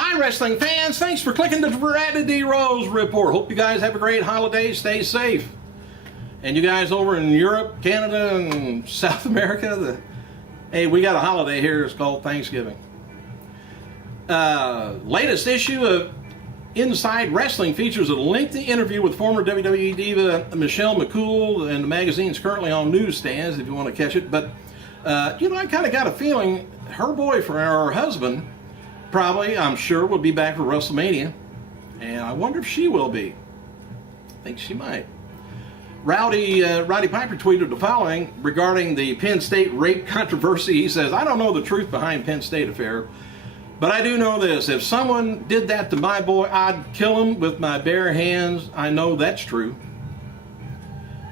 Hi wrestling fans, thanks for clicking the Brad D. Rose Report. Hope you guys have a great holiday, stay safe. And you guys over in Europe, Canada, and South America, hey, we got a holiday here, it's called Thanksgiving. Latest issue of Inside Wrestling features a lengthy interview with former WWE diva Michelle McCool, and the magazine's currently on newsstands if you want to catch it. But, I kind of got a feeling her boyfriend, or her husband, probably, I'm sure, will be back for WrestleMania. And I wonder if she will be. I think she might. Roddy Piper tweeted the following regarding the Penn State rape controversy. He says, "I don't know the truth behind Penn State affair, but I do know this. If someone did that to my boy, I'd kill him with my bare hands. I know that's true."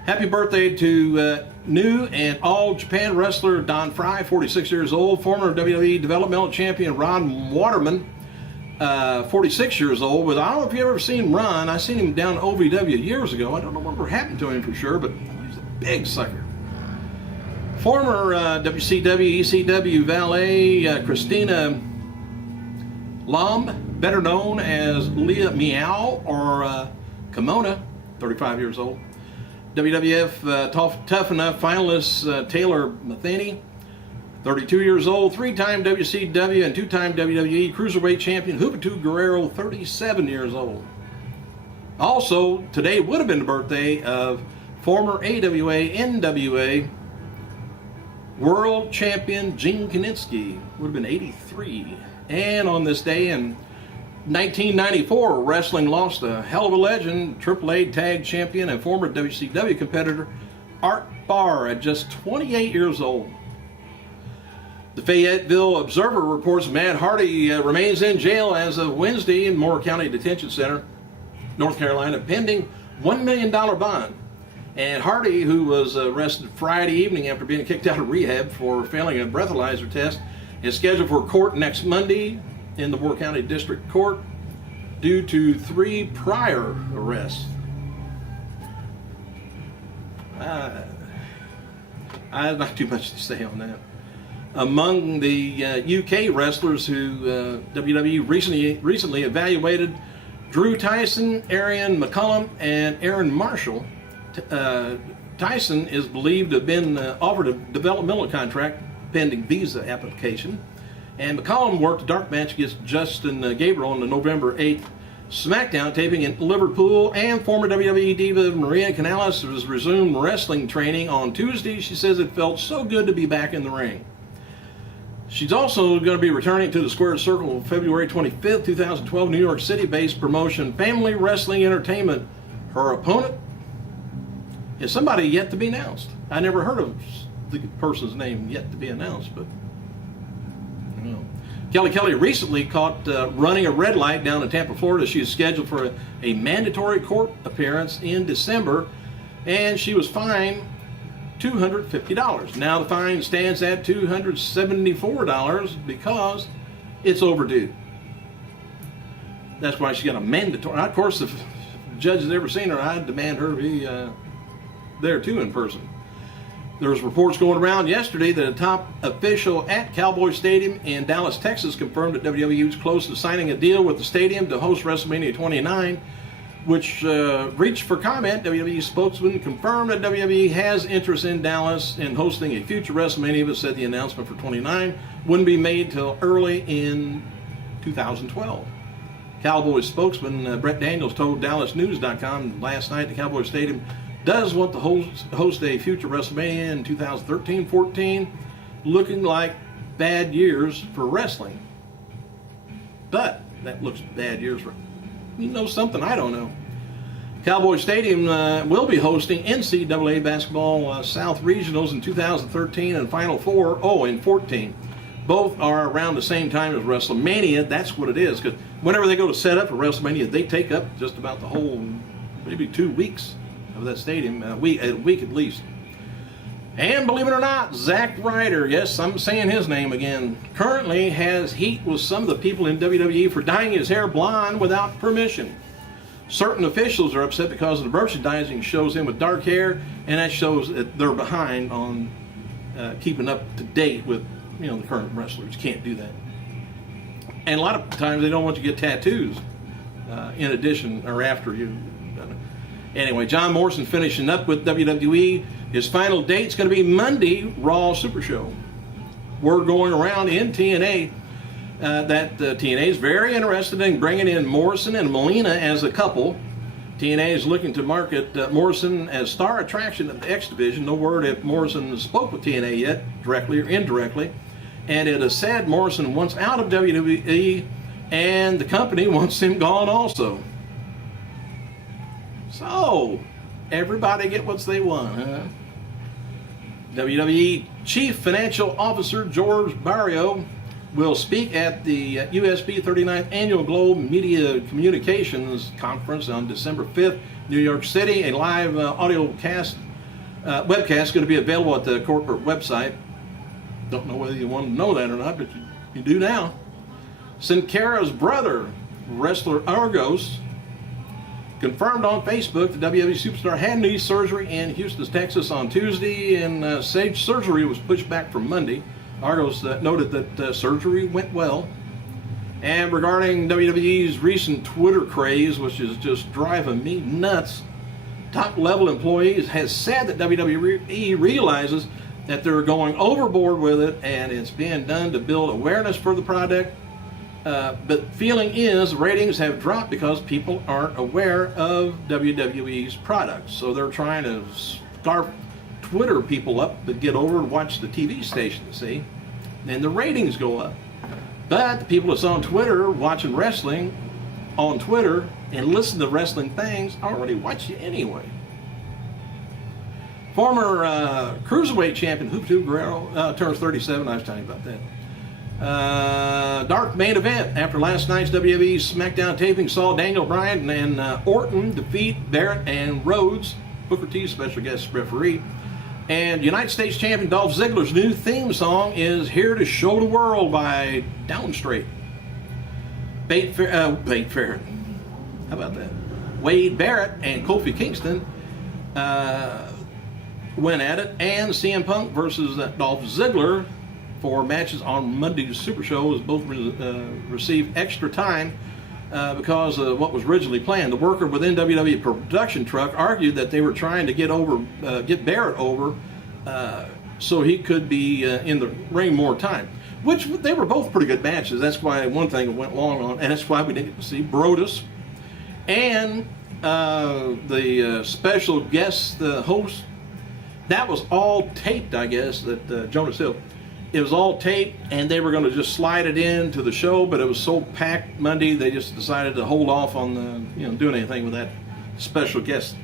Happy birthday to new and All Japan wrestler Don Fry, 46 years old. Former WWE developmental champion Ron Waterman, 46 years old. But I don't know if you've ever seen Ron. I seen him down in OVW years ago. I don't know whatever happened to him for sure, but he's a big sucker. Former WCW, ECW valet Christina Lom, better known as Leah Meow or Kimona, 35 years old. WWF Tough Enough finalist Taylor Matheny, 32 years old. Three-time WCW and two-time WWE Cruiserweight champion Juventud Guerrero, 37 years old. Also, today would have been the birthday of former AWA, NWA World Champion Gene Kiniski, would have been 83. And on this day in 1994, wrestling lost a hell of a legend, AAA Tag Champion and former WCW competitor Art Barr at just 28 years old. The Fayetteville Observer reports Matt Hardy remains in jail as of Wednesday in Moore County Detention Center, North Carolina, pending $1 million bond. And Hardy, who was arrested Friday evening after being kicked out of rehab for failing a breathalyzer test, is scheduled for court next Monday in the Moore County District Court due to 3 prior arrests. I have not too much to say on that. Among the UK wrestlers who WWE recently evaluated, Drew Tyson, Arian McCullum, and Aaron Marshall. Tyson is believed to have been offered a developmental contract pending visa application, and McCollum worked a dark match against Justin Gabriel on the November 8th SmackDown taping in Liverpool. And former WWE diva Maria Kanellis has resumed wrestling training on Tuesday. She says it felt so good to be back in the ring. She's also going to be returning to the Squared Circle February 25th, 2012, New York City-based promotion Family Wrestling Entertainment. Her opponent is somebody yet to be announced. I never heard of the person's name yet to be announced, but I don't know. Kellie recently caught running a red light down in Tampa, Florida. She is scheduled for a mandatory court appearance in December, and she was fined $250. Now the fine stands at $274 because it's overdue. That's why she got a mandatory. Of course, if the judge has ever seen her, I'd demand her to be there too in person. There's reports going around yesterday that a top official at Cowboy Stadium in Dallas, Texas, confirmed that WWE was close to signing a deal with the stadium to host WrestleMania 29, which reached for comment. WWE spokesman confirmed that WWE has interest in Dallas in hosting a future WrestleMania, but said the announcement for 29 wouldn't be made till early in 2012. Cowboys spokesman Brett Daniels told DallasNews.com last night the Cowboy Stadium does want to host a future WrestleMania in 2013-14, looking like bad years for wrestling. But that looks bad years for, something I don't know. Cowboy Stadium will be hosting NCAA basketball South Regionals in 2013 and Final Four, in 14. Both are around the same time as WrestleMania. That's what it is, because whenever they go to set up for WrestleMania, they take up just about the whole, maybe 2 weeks of that stadium, a week at least. And believe it or not, Zack Ryder, yes, I'm saying his name again, currently has heat with some of the people in WWE for dyeing his hair blonde without permission. Certain officials are upset because the merchandising shows him with dark hair, and that shows that they're behind on keeping up to date with the current wrestlers. Can't do that. And a lot of times they don't want you to get tattoos in addition or after you've done it. Anyway, John Morrison finishing up with WWE. His final date's going to be Monday, Raw Super Show. Word going around in TNA that TNA is very interested in bringing in Morrison and Melina as a couple. TNA is looking to market Morrison as star attraction of the X Division. No word if Morrison spoke with TNA yet, directly or indirectly. And it is said Morrison wants out of WWE, and the company wants him gone also. So, everybody get what they want, huh? WWE Chief Financial Officer George Barrio will speak at the USB 39th Annual Globe Media Communications Conference on December 5th, New York City. A live audio webcast is going to be available at the corporate website. Don't know whether you want to know that or not, but you do now. Sin Cara's brother, wrestler Argos, confirmed on Facebook the WWE superstar had knee surgery in Houston, Texas on Tuesday, and said surgery was pushed back from Monday. Argos noted that surgery went well. And regarding WWE's recent Twitter craze, which is just driving me nuts, top-level employees has said that WWE realizes that they're going overboard with it, and it's being done to build awareness for the product. But feeling is ratings have dropped because people aren't aware of WWE's products. So they're trying to scarf Twitter people up to get over and watch the TV station, see? And the ratings go up. But the people that's on Twitter watching wrestling on Twitter and listen to wrestling things already watch you anyway. Former Cruiserweight champion Hoop Guerrero turns 37. I was telling you about that. Dark main event after last night's WWE SmackDown taping saw Daniel Bryan and Orton defeat Barrett and Rhodes, Booker T special guest referee. And United States champion Dolph Ziggler's new theme song is Here to Show the World by Downstraight. Bate Farrett. How about that? Wade Barrett and Kofi Kingston went at it, and CM Punk versus Dolph Ziggler for matches on Monday's Super Show was both received extra time because of what was originally planned. The worker within WWE production truck argued that they were trying to get Barrett over so he could be in the ring more time, which they were both pretty good matches. That's why one thing went long on, and that's why we didn't get to see Brodus and the special guest host. That was all taped, I guess, that Jonas Hill. It was all taped, and they were going to just slide it into the show, but it was so packed Monday, they just decided to hold off on doing anything with that special guest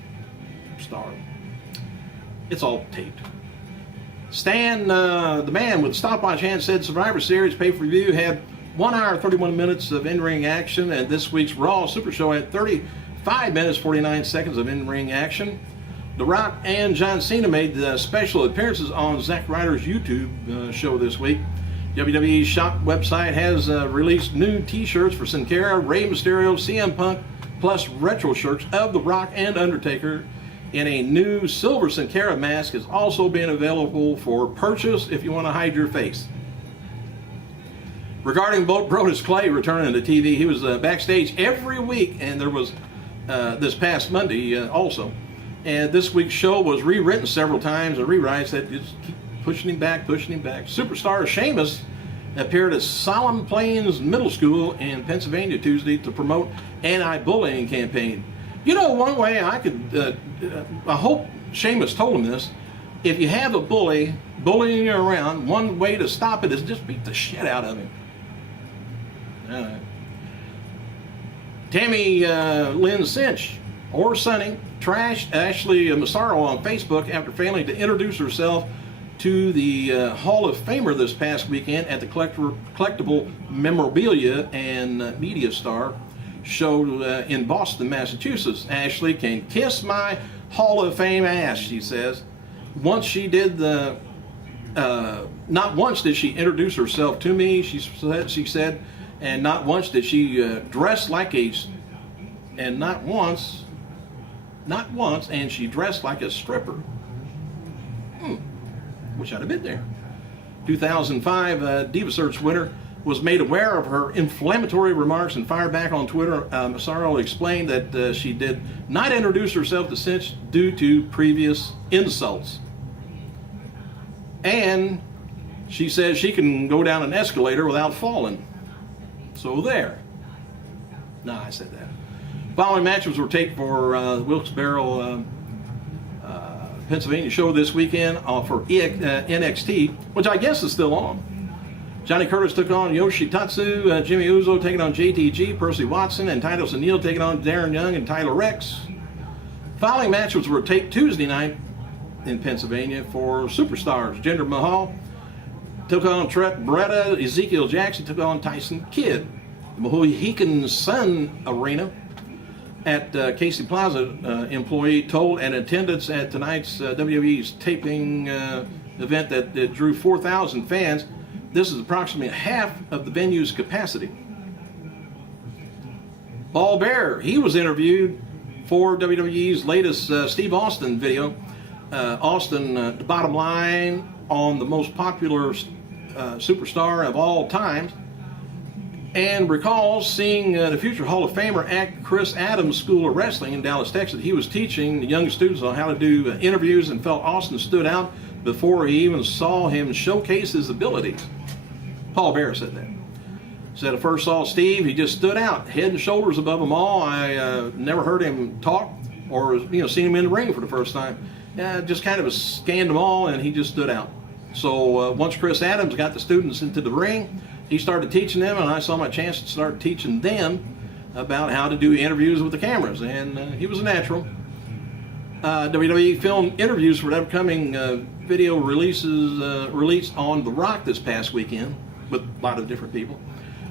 star. It's all taped. Stan, the man with the stopwatch hand, said Survivor Series pay-per-view had 1 hour 31 minutes of in-ring action, and this week's Raw Super Show had 35 minutes 49 seconds of in-ring action. The Rock and John Cena made special appearances on Zack Ryder's YouTube show this week. WWE's shop website has released new t-shirts for Sin Cara, Rey Mysterio, CM Punk, plus retro shirts of The Rock and Undertaker. And a new silver Sin Cara mask is also being available for purchase if you want to hide your face. Regarding Brodus Clay returning to TV, he was backstage every week, and there was this past Monday also. And this week's show was rewritten several times, and rewrites that just keep pushing him back. Superstar Sheamus appeared at Solemn Plains Middle School in Pennsylvania Tuesday to promote anti-bullying campaign. You know, one way I could, I hope Sheamus told him this, if you have a bully bullying you around, one way to stop it is just beat the shit out of him. All right. Tammy Lynn Cinch, or Sonny, trashed Ashley Massaro on Facebook after failing to introduce herself to the Hall of Famer this past weekend at the Collectible Memorabilia and Media Star show in Boston, Massachusetts. Ashley can kiss my Hall of Fame ass, she says. Once she did not once did she introduce herself to me, she said, and not once did she dress like and not once, and she dressed like a stripper. Wish I'd have been there. 2005 Diva Search winner was made aware of her inflammatory remarks and fired back on Twitter. Massaro explained that she did not introduce herself to Cinch due to previous insults. And she says she can go down an escalator without falling. So there. No, I said that. Following matches were taped for Wilkes-Barre, Pennsylvania show this weekend for NXT, which I guess is still on. Johnny Curtis took on Yoshitatsu, Jimmy Uso taking on JTG, Percy Watson, and Titus O'Neil taking on Darren Young and Tyler Rex. Following matches were taped Tuesday night in Pennsylvania for Superstars. Jinder Mahal took on Trent Beretta, Ezekiel Jackson took on Tyson Kidd. The Mohican Sun Arena at Casey Plaza employee told an attendance at tonight's WWE's taping event that drew 4,000 fans. This is approximately half of the venue's capacity. Paul Bearer, he was interviewed for WWE's latest Steve Austin video. Austin, the bottom line on the most popular superstar of all time, and recalls seeing the future Hall of Famer at Chris Adams' School of Wrestling in Dallas, Texas. He was teaching the young students on how to do interviews and felt Austin stood out before he even saw him showcase his abilities. Paul Bearer said that. Said, I first saw Steve, he just stood out, head and shoulders above them all. I never heard him talk or seen him in the ring for the first time. Just kind of scanned them all, and he just stood out. So once Chris Adams got the students into the ring, he started teaching them, and I saw my chance to start teaching them about how to do interviews with the cameras, and he was a natural. WWE filmed interviews for the upcoming video released on The Rock this past weekend with a lot of different people.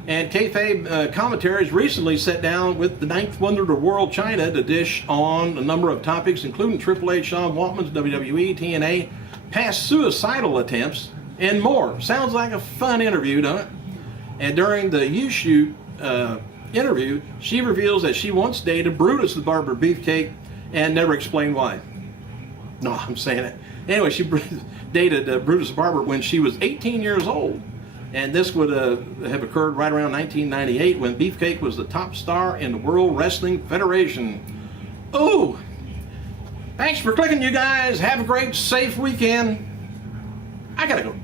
And kayfabe commentaries recently sat down with the ninth wonder of the world, Chyna, to dish on a number of topics, including Triple H, Shawn Waltman's WWE, TNA, past suicidal attempts, and more. Sounds like a fun interview, doesn't it? And during the U-Shoot interview, she reveals that she once dated Brutus the Barber Beefcake and never explained why. No, I'm saying it. Anyway, she dated Brutus the Barber when she was 18 years old. And this would have occurred right around 1998 when Beefcake was the top star in the World Wrestling Federation. Oh, thanks for clicking, you guys. Have a great, safe weekend. I gotta go.